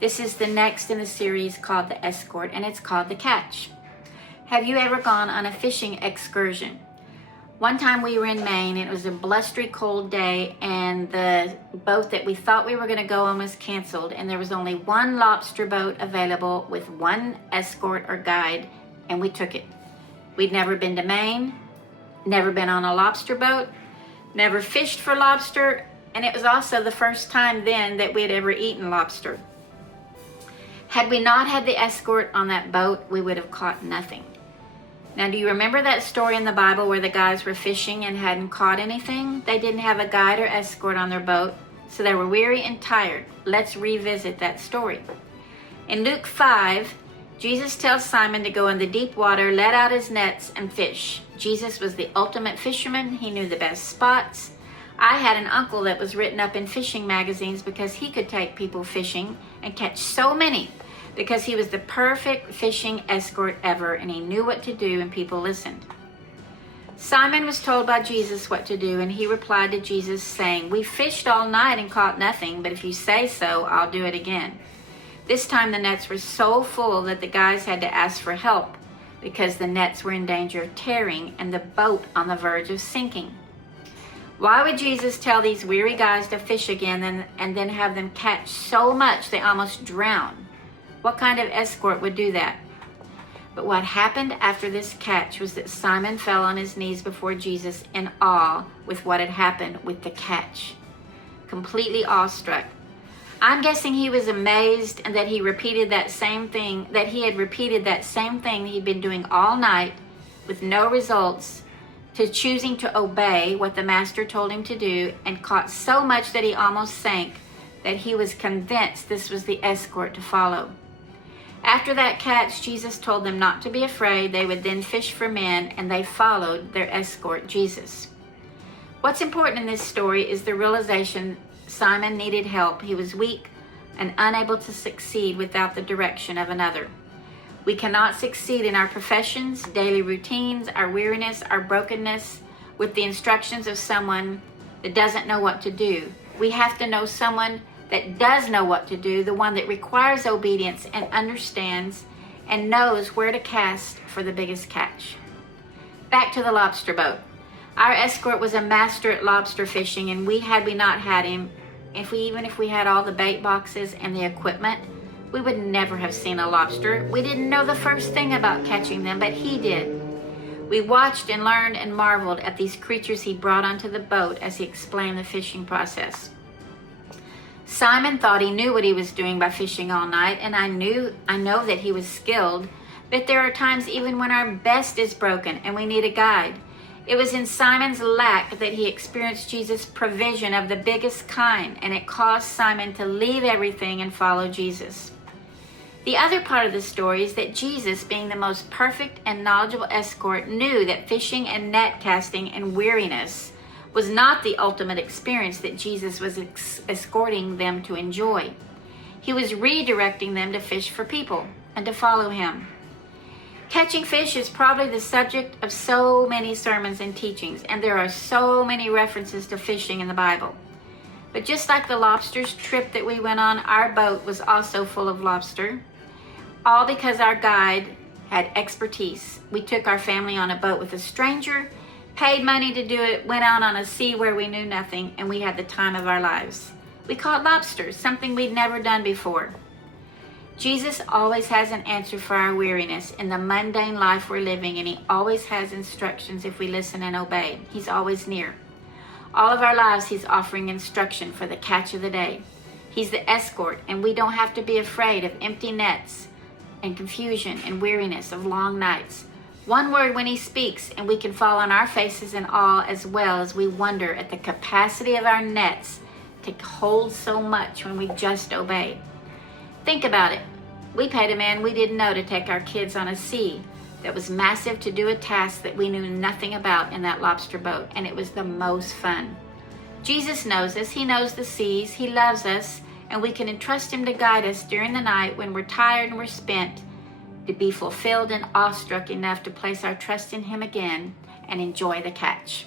This is the next in the series called the Escort, and it's called the Catch. Have you ever gone on a fishing excursion? One time we were in Maine, and it was a blustery cold day, and the boat that we thought we were going to go on was canceled, and there was only one lobster boat available with one escort or guide, and we took it. We'd never been to Maine, never been on a lobster boat, never fished for lobster, and it was also the first time then that we had ever eaten lobster. Had we not had the escort on that boat, we would have caught nothing. Now, do you remember that story in the Bible where the guys were fishing and hadn't caught anything? They didn't have a guide or escort on their boat, so they were weary and tired. Let's revisit that story. In Luke 5, Jesus tells Simon to go in the deep water, let out his nets, and fish. Jesus was the ultimate fisherman. He knew the best spots. I had an uncle that was written up in fishing magazines because he could take people fishing and catch so many, because he was the perfect fishing escort ever, and he knew what to do and people listened. Simon was told by Jesus what to do, and he replied to Jesus saying, "We fished all night and caught nothing, but if you say so, I'll do it again." This time the nets were so full that the guys had to ask for help because the nets were in danger of tearing and the boat on the verge of sinking. Why would Jesus tell these weary guys to fish again and then have them catch so much they almost drown? What kind of escort would do that? But what happened after this catch was that Simon fell on his knees before Jesus in awe with what had happened with the catch. Completely awestruck. I'm guessing he was amazed and that he had repeated that same thing he'd been doing all night with no results, to choosing to obey what the master told him to do, and caught so much that he almost sank, that he was convinced this was the escort to follow. After that catch, Jesus told them not to be afraid. They would then fish for men, and they followed their escort, Jesus. What's important in this story is the realization Simon needed help. He was weak and unable to succeed without the direction of another. We cannot succeed in our professions, daily routines, our weariness, our brokenness with the instructions of someone that doesn't know what to do. We have to know someone that does know what to do, the one that requires obedience and understands and knows where to cast for the biggest catch. Back to the lobster boat. Our escort was a master at lobster fishing, and had we not had him, even if we had all the bait boxes and the equipment, we would never have seen a lobster. We didn't know the first thing about catching them, but he did. We watched and learned and marveled at these creatures he brought onto the boat as he explained the fishing process. Simon thought he knew what he was doing by fishing all night, and I know that he was skilled, but there are times even when our best is broken and we need a guide. It was in Simon's lack that he experienced Jesus' provision of the biggest kind, and it caused Simon to leave everything and follow Jesus. The other part of the story is that Jesus, being the most perfect and knowledgeable escort, knew that fishing and net casting and weariness was not the ultimate experience that Jesus was escorting them to enjoy. He was redirecting them to fish for people and to follow him. Catching fish is probably the subject of so many sermons and teachings, and there are so many references to fishing in the Bible. But just like the lobsters trip that we went on, our boat was also full of lobster, all because our guide had expertise. We took our family on a boat with a stranger, paid money to do it, went out on a sea where we knew nothing, and we had the time of our lives. We caught lobsters, something we'd never done before. Jesus always has an answer for our weariness in the mundane life we're living, and he always has instructions if we listen and obey. He's always near. All of our lives, he's offering instruction for the catch of the day. He's the escort, and we don't have to be afraid of empty nets and confusion and weariness of long nights. One word when he speaks, and we can fall on our faces in awe, as well as we wonder at the capacity of our nets to hold so much when we just obey. Think about it. We paid a man we didn't know to take our kids on a sea that was massive to do a task that we knew nothing about in that lobster boat, and it was the most fun. Jesus knows us. He knows the seas. He loves us, and we can entrust him to guide us during the night when we're tired and we're spent, to be fulfilled and awestruck enough to place our trust in him again and enjoy the catch.